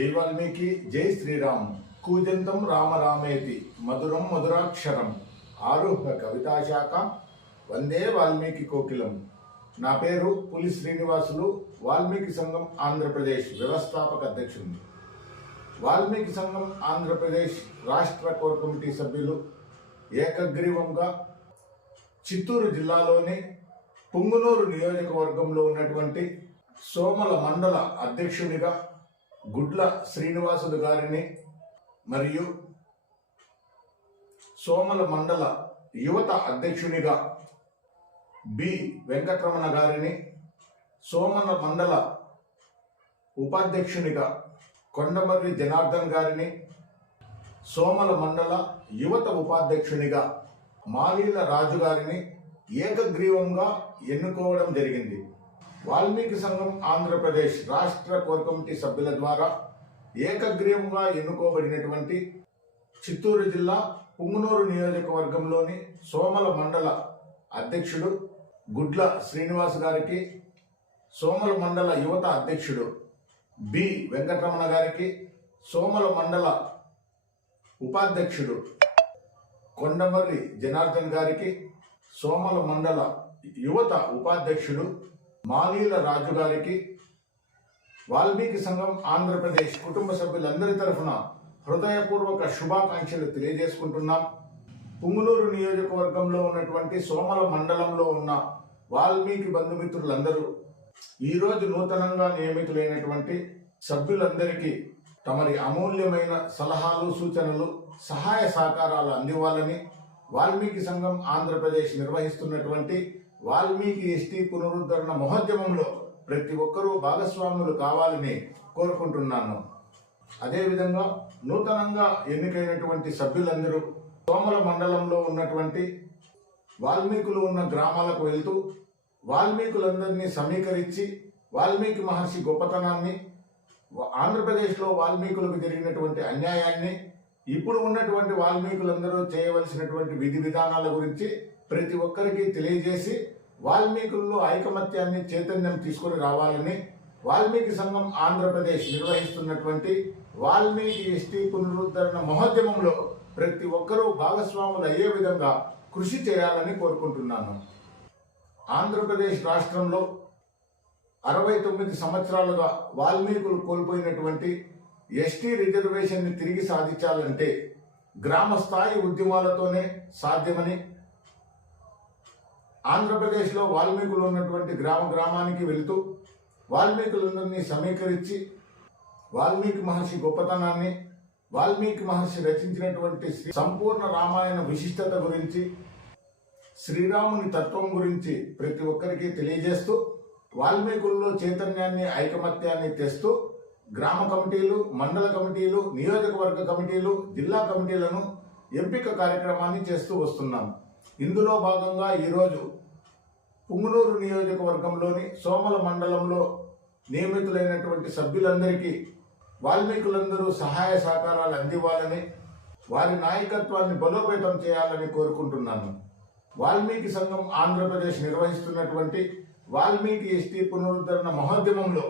జై వాల్మీకి జై శ్రీరామ్. కూజంతం రామ రామేతి. మధురం మధురాక్షరం. ఆరుహ్య కవితాశాఖ వందే వాల్మీకి కోకిలం. నా పేరు పులి శ్రీనివాసులు. వాల్మీకి సంఘం ఆంధ్రప్రదేశ్ వ్యవస్థాపక అధ్యక్షుడు. వాల్మీకి సంఘం ఆంధ్రప్రదేశ్ రాష్ట్ర కోర్ కమిటీ సభ్యులు. ఏకగ్రీవంగా చిత్తూరు జిల్లాలోని పుంగునూరు నియోజకవర్గంలో ఉన్నటువంటి సోమల మండల అధ్యక్షునిగా గుడ్ల శ్రీనివాసులు గారిని మరియు సోమల మండల యువత అధ్యక్షునిగా బి. వెంకటరమణ గారిని సోమల మండల ఉపాధ్యక్షునిగా కొండమర్రి జనార్దన్ గారిని సోమల మండల యువత ఉపాధ్యక్షునిగా మాలీల రాజు గారిని ఏకగ్రీవంగా ఎన్నుకోవడం జరిగింది. వాల్మీకి సంఘం ఆంధ్రప్రదేశ్ రాష్ట్ర కోర్ కమిటీ సభ్యుల ద్వారా ఏకగ్రీవంగా ఎన్నుకోబడినటువంటి చిత్తూరు జిల్లా పుంగునూరు నియోజకవర్గంలోని సోమల మండల అధ్యక్షుడు గుడ్ల శ్రీనివాస్ గారికి సోమల మండల యువత అధ్యక్షుడు బి. వెంకటరమణ గారికి సోమల మండల ఉపాధ్యక్షుడు కొండమర్రి జనార్దన్ గారికి సోమల మండల యువత ఉపాధ్యక్షుడు మాలీల రాజు గారికి వాల్మీకి సంఘం ఆంధ్రప్రదేశ్ కుటుంబ సభ్యులందరి తరఫున హృదయపూర్వక శుభాకాంక్షలు తెలియజేసుకుంటున్నాం. పుంగులూరు నియోజకవర్గంలో ఉన్నటువంటి సోమల మండలంలో ఉన్న వాల్మీకి బంధుమిత్రులందరూ ఈరోజు నూతనంగా నియమితులైనటువంటి సభ్యులందరికీ తమరి అమూల్యమైన సలహాలు సూచనలు సహాయ సహకారాలు అందివ్వాలని వాల్మీకి సంఘం ఆంధ్రప్రదేశ్ నిర్వహిస్తున్నటువంటి వాల్మీకి ఎస్టీ పునరుద్ధరణ మహోద్యమంలో ప్రతి ఒక్కరూ భాగస్వాములు కావాలని కోరుకుంటున్నాను. అదేవిధంగా నూతనంగా ఎన్నికైనటువంటి సభ్యులందరూ సోమల మండలంలో ఉన్నటువంటి వాల్మీకులు ఉన్న గ్రామాలకు వెళ్తూ వాల్మీకులందరినీ సమీకరించి వాల్మీకి మహర్షి గొప్పతనాన్ని ఆంధ్రప్రదేశ్లో వాల్మీకులకు జరిగినటువంటి అన్యాయాన్ని ఇప్పుడు ఉన్నటువంటి వాల్మీకులందరూ చేయవలసినటువంటి విధి విధానాల గురించి ప్రతి ఒక్కరికి తెలియజేసి వాల్మీకుల్లో ఐకమత్యాన్ని చైతన్యం తీసుకొని రావాలని వాల్మీకి సంఘం ఆంధ్రప్రదేశ్ నిర్వహిస్తున్నటువంటి వాల్మీకి ఎస్టీ పునరుద్ధరణ మహోద్యమంలో ప్రతి ఒక్కరూ భాగస్వాములు అయ్యే విధంగా కృషి చేయాలని కోరుకుంటున్నాను. ఆంధ్రప్రదేశ్ రాష్ట్రంలో అరవై తొమ్మిది సంవత్సరాలుగా వాల్మీకులు కోల్పోయినటువంటి ఎస్టీ రిజర్వేషన్ని తిరిగి సాధించాలంటే గ్రామ స్థాయి ఉద్యమాలతోనే సాధ్యమని ఆంధ్రప్రదేశ్లో వాల్మీకులు ఉన్నటువంటి గ్రామ గ్రామానికి వెళుతూ వాల్మీకులందరినీ సమీకరించి వాల్మీకి మహర్షి గొప్పతనాన్ని వాల్మీకి మహర్షి రచించినటువంటి సంపూర్ణ రామాయణ విశిష్టత గురించి శ్రీరాముని తత్వం గురించి ప్రతి ఒక్కరికి తెలియజేస్తూ వాల్మీకుల్లో చైతన్యాన్ని ఐకమత్యాన్ని తెస్తూ గ్రామ కమిటీలు మండల కమిటీలు నియోజకవర్గ కమిటీలు జిల్లా కమిటీలను ఎంపిక కార్యక్రమాన్ని చేస్తూ వస్తున్నాం. ఇందులో భాగంగా ఈరోజు పుంగునూరు నియోజకవర్గంలోని సోమల మండలంలో నియమితులైనటువంటి సభ్యులందరికీ వాల్మీకులందరూ సహాయ సహకారాలు అందివ్వాలని వారి నాయకత్వాన్ని బలోపేతం చేయాలని కోరుకుంటున్నాను. వాల్మీకి సంఘం ఆంధ్రప్రదేశ్ నిర్వహిస్తున్నటువంటి వాల్మీకి ఎస్టీ పునరుద్ధరణ మహోద్యమంలో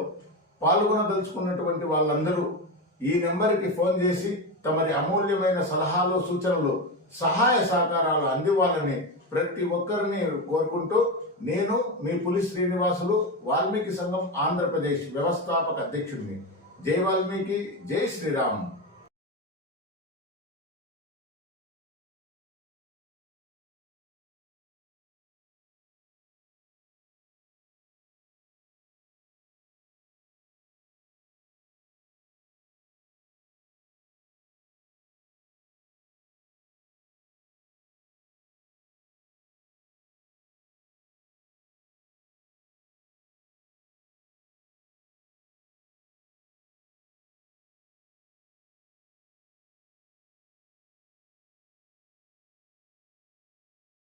పాల్గొనదలుచుకున్నటువంటి వాళ్ళందరూ ఈ నెంబర్కి ఫోన్ చేసి తమరి అమూల్యమైన సలహాలు సూచనలు సహాయ సహకారాలు అందివ్వాలని ప్రతి ఒక్కరిని కోరుకుంటూ నేను మీ పులి శ్రీనివాసులు వాల్మీకి సంఘం ఆంధ్రప్రదేశ్ వ్యవస్థాపక అధ్యక్షుడిని. జై వాల్మీకి జై శ్రీరామ్.